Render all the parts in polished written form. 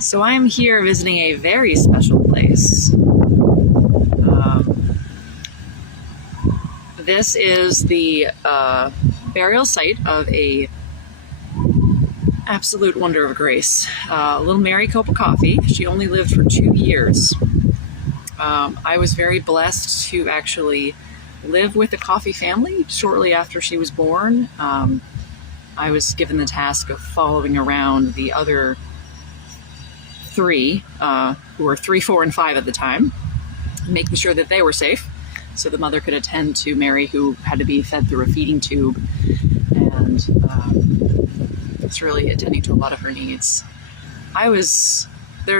So I'm here visiting a very special place. This is the burial site of a absolute wonder of grace, little Mary Coffey. She only lived for 2 years. I was very blessed to actually live with the Coffey family shortly after she was born. I was given the task of following around the other three, who were 3, 4, and 5 at the time, making sure that they were safe so the mother could attend to Mary, who had to be fed through a feeding tube, and it's really attending to a lot of her needs. There's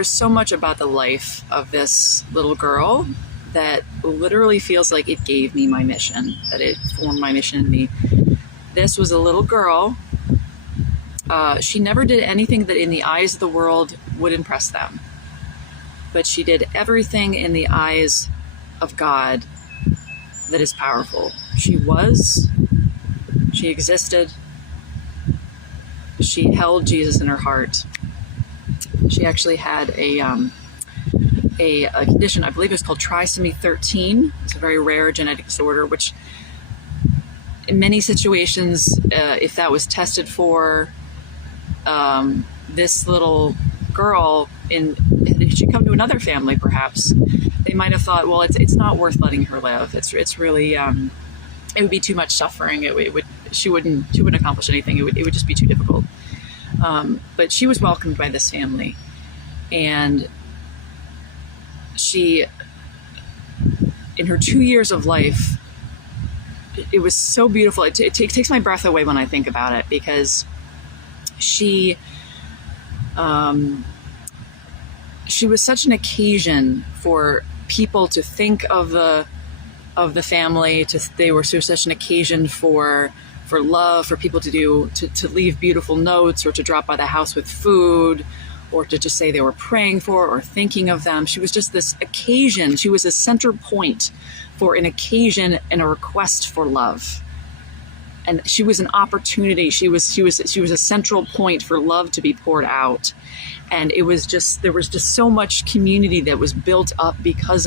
so much about the life of this little girl that literally feels like it gave me my mission, that it formed my mission in me. This was a little girl. She never did anything that in the eyes of the world would impress them, but she did everything in the eyes of God that is powerful. She existed, she held Jesus in her heart. She actually had a condition, I believe it was called trisomy 13. It's a very rare genetic disorder, which in many situations, if that was tested for, this little girl, if she'd come to another family, perhaps they might have thought, well, it's not worth letting her live. It's really, it would be too much suffering. She wouldn't accomplish anything. It would just be too difficult. But she was welcomed by this family, and she, in her 2 years of life, it was so beautiful. It takes my breath away when I think about it, because she was such an occasion for people to think of the family. They were such an occasion for love, for people to leave beautiful notes, or to drop by the house with food, or to just say they were praying for or thinking of them. She was just this occasion. She was a center point for an occasion and a request for love. And she was an opportunity. She was a central point for love to be poured out. And there was just so much community that was built up because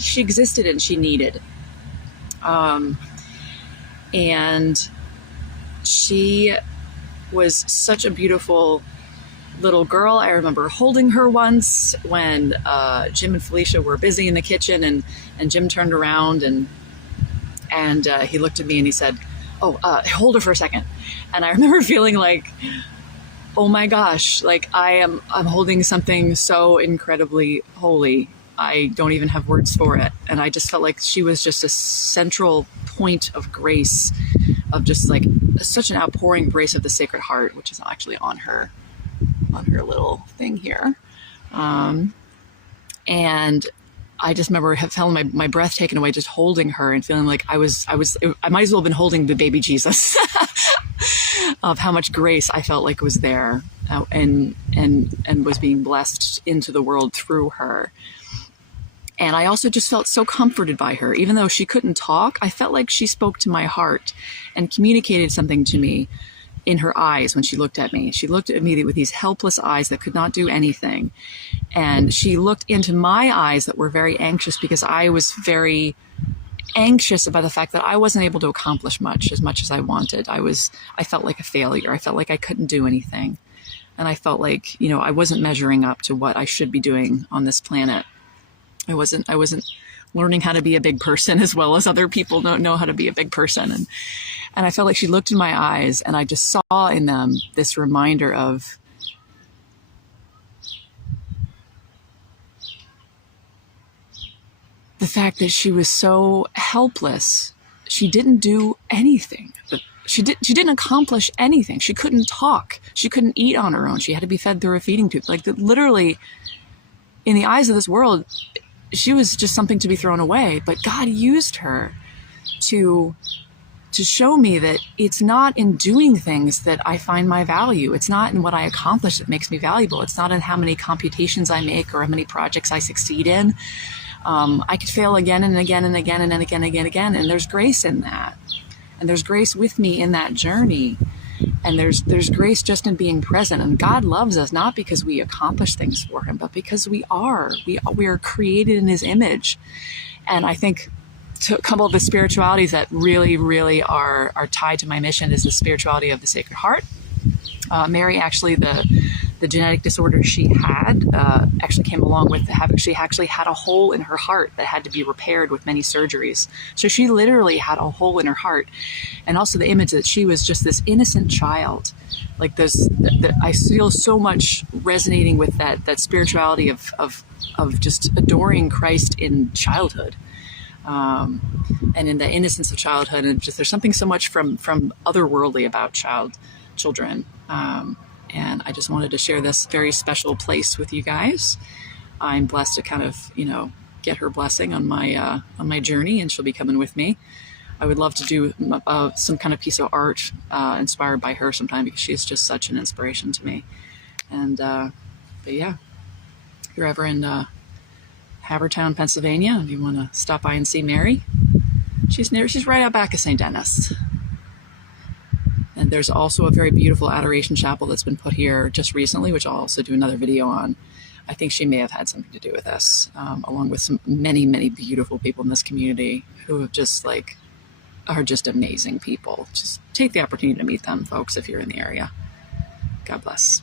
she existed and she needed. And she was such a beautiful little girl. I remember holding her once when Jim and Felicia were busy in the kitchen, and Jim turned around and he looked at me and he said, hold her for a second. And I remember feeling like, oh my gosh, like I'm holding something so incredibly holy. I don't even have words for it. And I just felt like she was just a central point of grace, of just like such an outpouring grace of the Sacred Heart, which is actually on her little thing here. And I just remember feeling my breath taken away, just holding her and feeling like I might as well have been holding the baby Jesus of how much grace I felt like was there, and was being blessed into the world through her. And I also just felt so comforted by her. Even though she couldn't talk, I felt like she spoke to my heart and communicated something to me in her eyes when she looked at me. She looked at me with these helpless eyes that could not do anything. And she looked into my eyes that were very anxious, because I was very anxious about the fact that I wasn't able to accomplish much as I wanted. I felt like a failure. I felt like I couldn't do anything. And I felt like, I wasn't measuring up to what I should be doing on this planet. I wasn't learning how to be a big person as well as other people don't know how to be a big person. And I felt like she looked in my eyes, and I just saw in them this reminder of the fact that she was so helpless. She didn't do anything. She didn't accomplish anything. She couldn't talk. She couldn't eat on her own. She had to be fed through a feeding tube. Like, literally, in the eyes of this world, she was just something to be thrown away. But God used her to show me that it's not in doing things that I find my value. It's not in what I accomplish that makes me valuable. It's not in how many computations I make or how many projects I succeed in. I could fail again and again and again and again and again and again. And there's grace in that. And there's grace with me in that journey. And there's grace just in being present. And God loves us not because we accomplish things for him, but because we are created in his image. And I think to a couple of the spiritualities that really, really are tied to my mission is the spirituality of the Sacred Heart. Mary, actually, the genetic disorder she had actually came along with she actually had a hole in her heart that had to be repaired with many surgeries. So she literally had a hole in her heart. And also the image that she was just this innocent child. Like I feel so much resonating with that spirituality of just adoring Christ in childhood. And in the innocence of childhood, and just there's something so much from otherworldly about children. And I just wanted to share this very special place with you guys. I'm blessed to kind of, get her blessing on my journey, and she'll be coming with me. I would love to do some kind of piece of art inspired by her sometime, because she's just such an inspiration to me. And but yeah, if you're ever in Havertown, Pennsylvania, if you want to stop by and see Mary, she's right out back of St. Denis. And there's also a very beautiful adoration chapel that's been put here just recently, which I'll also do another video on. I think she may have had something to do with this, along with many, many beautiful people in this community who have are just amazing people. Just take the opportunity to meet them, folks, if you're in the area. God bless.